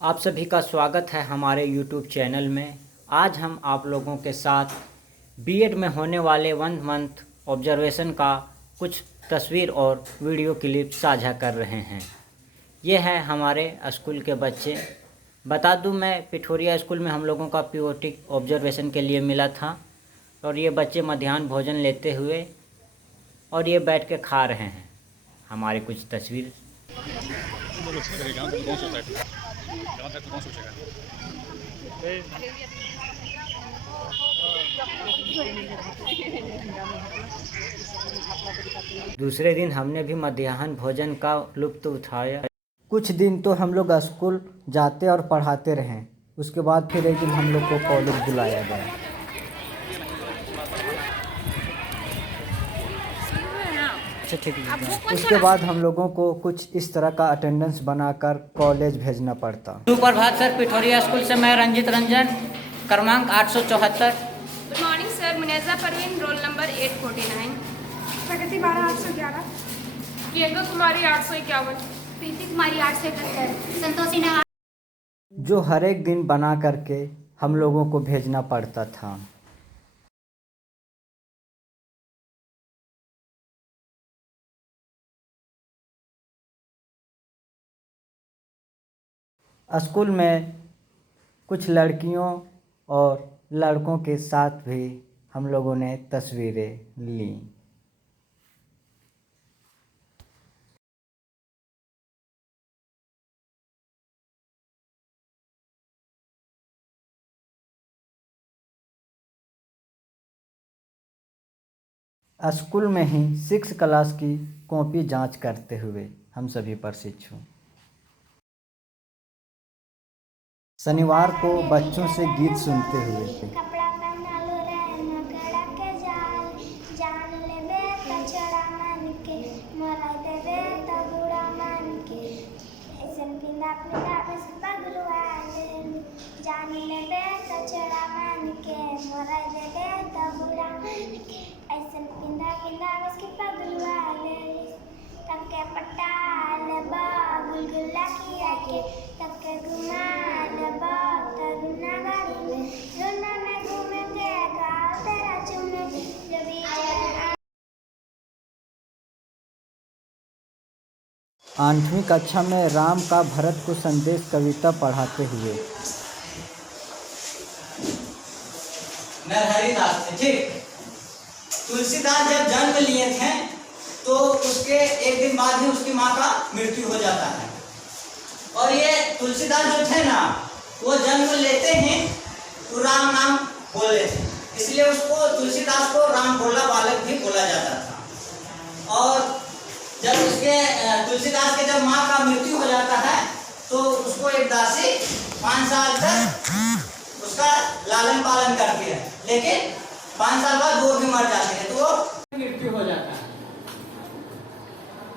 आप सभी का स्वागत है हमारे YouTube चैनल में। आज हम आप लोगों के साथ बीएड में होने वाले 1 मंथ ऑब्जर्वेशन का कुछ तस्वीर और वीडियो क्लिप साझा कर रहे हैं। ये है हमारे स्कूल के बच्चे। बता दूं, मैं पिठोरिया स्कूल में हम लोगों का पीओटी ऑब्जर्वेशन के लिए मिला था और ये बच्चे मध्याह्न भोजन लेते हुए और ये बैठ के खा रहे हैं। हमारी कुछ तस्वीर। दूसरे दिन हमने भी मध्याह्न भोजन का लुत्फ़ उठाया। कुछ दिन तो हम लोग स्कूल जाते और पढ़ाते रहे। उसके बाद फिर एक दिन हम लोग को कॉलेज बुलाया गया। अच्छा, ठीक है। उसके बाद हम लोगों को कुछ इस तरह का अटेंडेंस बनाकर कॉलेज भेजना पड़ता। सुप्रभात सर, पिठोरिया स्कूल से मैं रंजित रंजन, क्रमांक 874। Good morning sir, Muneza Parveen, roll number 849। Pragati 12 811। Priyanka Kumari 851। Preeti Kumari 871। Santoshi ने जो हर एक दिन बना करके हम लोगों को भेजना पड़ता था। स्कूल में कुछ लड़कियों और लड़कों के साथ भी हम लोगों ने तस्वीरें ली। स्कूल में ही 6 क्लास की कॉपी जांच करते हुए हम सभी प्रशिक्षु। शनिवार को बच्चों से गीत सुनते हुए थे। कपड़ा पहना लो रे मकड़ा के जाल, जान लेबे कचड़ा मन के, मोरा देबे तो बुरा मन के, ऐसन पिंदा पिंदा बस पगलुआ ले, जान लेबे कचड़ा मन के, मोरा देबे तो बुरा मन के, ऐसन पिंदा पिंदा बस के पगलुआ ले, तके पट्टा लेबा गुलगुला किया के, तके घुमा लेबा तगुना गाड़ी में, रोना में घूमेंगे गाँव तेरा चुमेंगे, जब ये 8वीं कक्षा में राम का भरत को संदेश कविता पढ़ाते हुए। नरहरिदास थे, ठीक। तुलसीदास जब जन्म लिए थे तो उसके एक दिन बाद ही उसकी माँ का मृत्यु हो जाता है। और ये तुलसीदास जो थे ना, वो जन्म लेते ही तो राम नाम बोले थे, इसलिए उसको तुलसीदास को राम भोला बालक भी बोला जाता था। और जब उसके तुलसीदास के जब माँ का मृत्यु हो जाता है तो उसको एक दासी 5 साल तक उसका लालन पालन करती है, लेकिन 5 साल बाद वो भी मर जाती है, तो वो मृत्यु हो जाता है।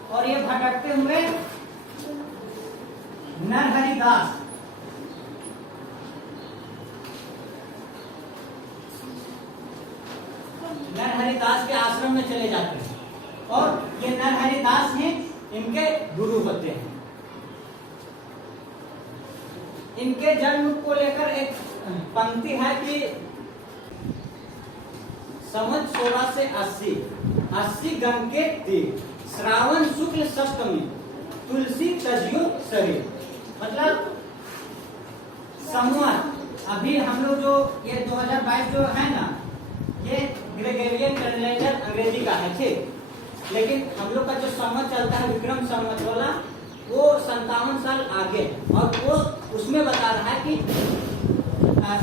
और ये भटकते हुए नरहरिदास के आश्रम में चले जाते हैं और ये नरहरिदास ही इनके गुरु होते हैं। इनके जन्म को लेकर एक पंक्ति है कि संवत 16 से 80 गण के तीर, श्रावण शुक्ल सप्तमी, तुलसी तजियो शरीर। मतलब संवत, अभी हम लोग जो ये 2022 जो है ना, ये ग्रेगोरियन कैलेंडर अंग्रेजी का है, ठीक। लेकिन हम लोग का जो संवत चलता है विक्रम संवत वाला, वो 57 साल आगे, और वो उसमें बता रहा है कि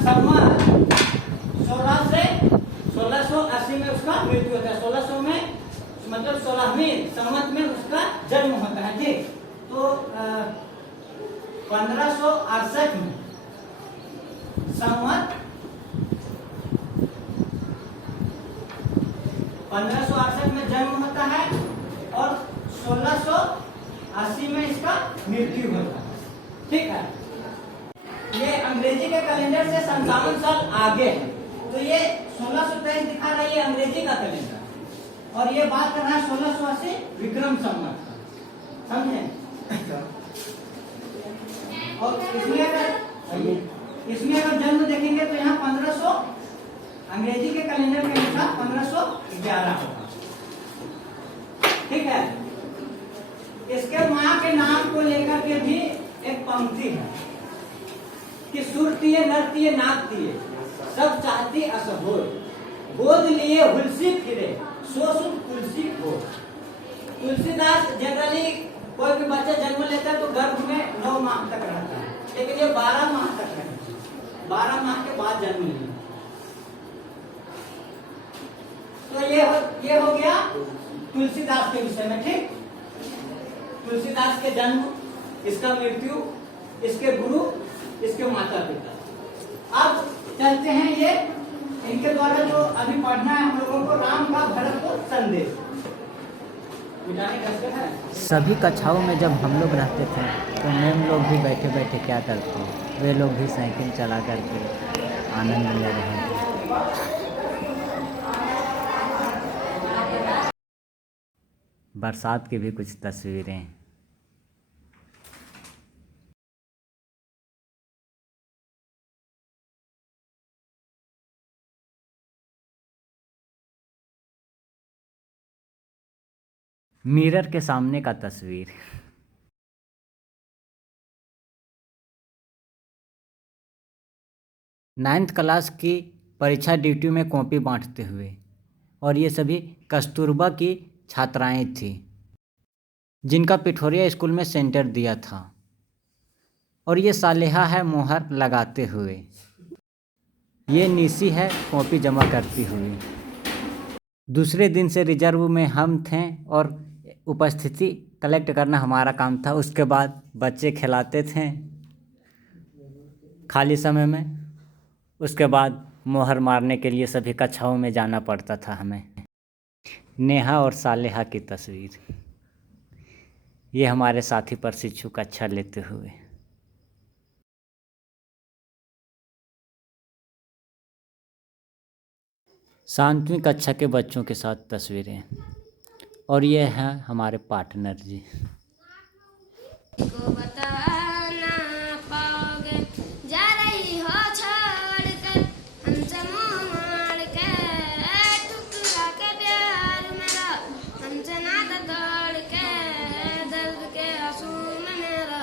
संवत 16 से 1680 में उसका मृत्यु होता है। 1600 में मतलब 16वीं संवत में उसका जन्म होता है, ठीक। तो 1568 में संवत 1568 में जन्म होता है और 1680 में इसका मृत्यु होता है, ठीक है। ये अंग्रेजी के कैलेंडर से 57 साल आगे है, तो ये 1623 दिखा रहा है, ये अंग्रेजी का कैलेंडर, और ये बात कर रहा है 1680 विक्रम संवत, समझे। और इसमें अगर जन्म देखेंगे तो यहाँ 1500 अंग्रेजी के कैलेंडर के अनुसार 1511 होगा। ठीक है। इसके माँ के नाम को लेकर के भी एक पंक्ति है कि सुरतीय नर्तीय नाचतीय सब चाहती असहोर, गोद लिए हुलसी फिरे सो सुन तुलसी हो। तुलसीदास जनरली कोई भी बच्चा जन्म लेता है तो गर्भ में 9 माह तक रहता है, लेकिन ये 12 माह तक रहता है, 12 माह के बाद जन्म लिया। तो ये हो गया तुलसीदास के विषय में। ठीक, तुलसीदास के जन्म, इसका मृत्यु, इसके गुरु, इसके माता पिता। अब चलते हैं ये इनके द्वारा जो अभी पढ़ना है हम लोगों को, राम का भरत को संदेश। सभी कक्षाओं में जब हम लोग रहते थे तो मैम लोग भी बैठे बैठे क्या करते हैं, वे लोग भी साइकिल चला करके आनंद ले रहे थे। बरसात की भी कुछ तस्वीरें। मिरर के सामने का तस्वीर। नाइन्थ क्लास की परीक्षा ड्यूटी में कॉपी बांटते हुए, और ये सभी कस्तूरबा की छात्राएं थी जिनका पिठोरिया स्कूल में सेंटर दिया था। और ये सालेहा है मोहर लगाते हुए, ये निशी है कॉपी जमा करती हुई। दूसरे दिन से रिजर्व में हम थे और उपस्थिति कलेक्ट करना हमारा काम था। उसके बाद बच्चे खिलाते थे खाली समय में। उसके बाद मोहर मारने के लिए सभी कक्षाओं में जाना पड़ता था हमें। नेहा और सालेहा की तस्वीर, ये हमारे साथी प्रशिक्षु कक्षा लेते हुए। सातवीं कक्षा के बच्चों के साथ तस्वीरें, और ये हैं हमारे पार्टनर जी। को बता ना पाओगे, जा रही हो छोड़ कर हमसे मुँह मोड़ के, ठुकरा के प्यार मेरा हमसे नाता तोड़ के, दर्द के आंसू में मेरा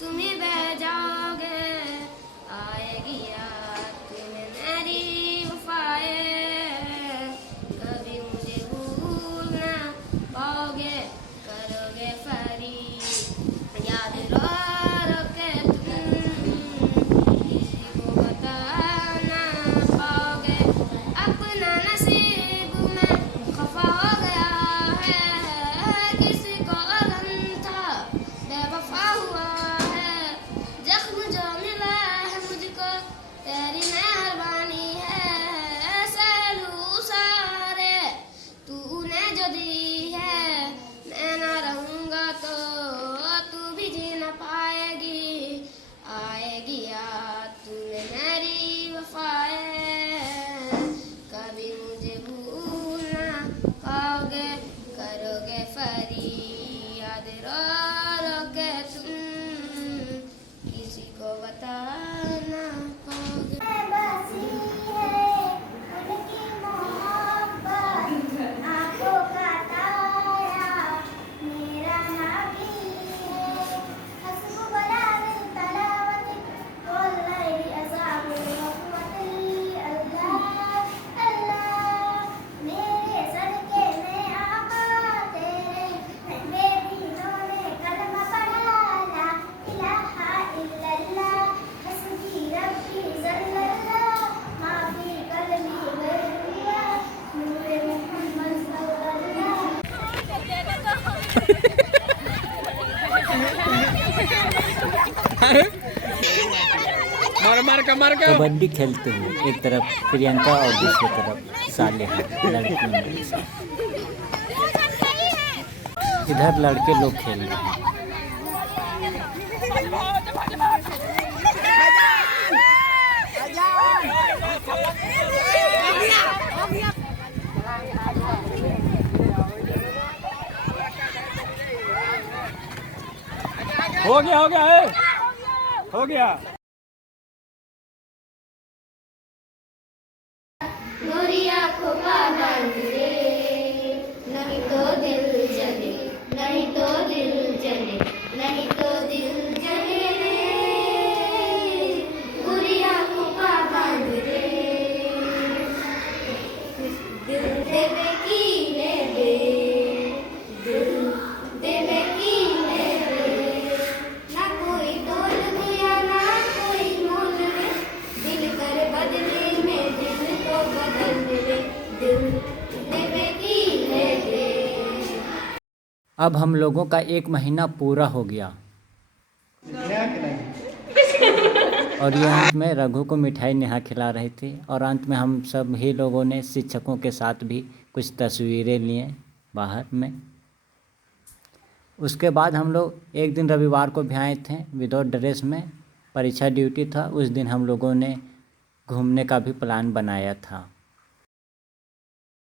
तुम ही बह जाओगे। आएगी याद तुम्हें मेरी वफाए, कभी मुझे भूल ना पाओगे, करोगे फरी याद रो रो के तुम, किसी को बता ना पाओगे। अपना नसीब में खफा हो गया है, किसी को गम था बेवफा हुआ है। जख्म जो मिला है मुझको तेरी मेहरबानी है, सैलू सारे तूने जो दी है, मैं ना रहूँगा तो तू भी जी ना पाएगी। आएगी याद तुम्हें मेरी वफाए, कभी मुझे भूल ना पाओगे, करोगे फरियाद रो रो के तुम, किसी को बता ना पाओगे। बसी है उनकी मोहब्बत, आंखों का तारा मेरा नाभी है। हस्बु बला बिन तलावती वल्लैली अज़ाबु रहमती, अल्लाह अल्लाह मेरे सदके में आका तेरे, बेदीनों ने कलमा पढ़ा ला इलाहा इल्लल्लाह, हस्बी रब्बी ज़ल्लल्लाह, माफ़ी कलमी गैरुल्लाह, नूरे मुहम्मद सल्लल्लाह। कबड्डी खेलते हुए एक तरफ प्रियंका और दूसरी तरफ सालेहा लड़कियों के साथ। इधर लड़के लोग खेल रहे हैं। हो गया है। हो गया। गोरिया को बांध दे, नहीं तो दिल जले, नहीं तो दिल जले, नहीं तो दिल जले रे। गोरिया को बांध दे, दिल देवे की ले दे, दिल देवे की ले दे। ना कोई तोल दिया ना कोई मोल में, दिल कर बदले में दिल को बदल दे, दिल देवे की ले दे। अब हम लोगों का 1 महीना पूरा हो गया और ये अंत में रघु को मिठाई नेहा खिला रही थी और अंत में हम सब ही लोगों ने शिक्षकों के साथ भी कुछ तस्वीरें लिए बाहर में। उसके बाद हम लोग एक दिन रविवार को भी आए थे विदाउट ड्रेस में, परीक्षा ड्यूटी था। उस दिन हम लोगों ने घूमने का भी प्लान बनाया था।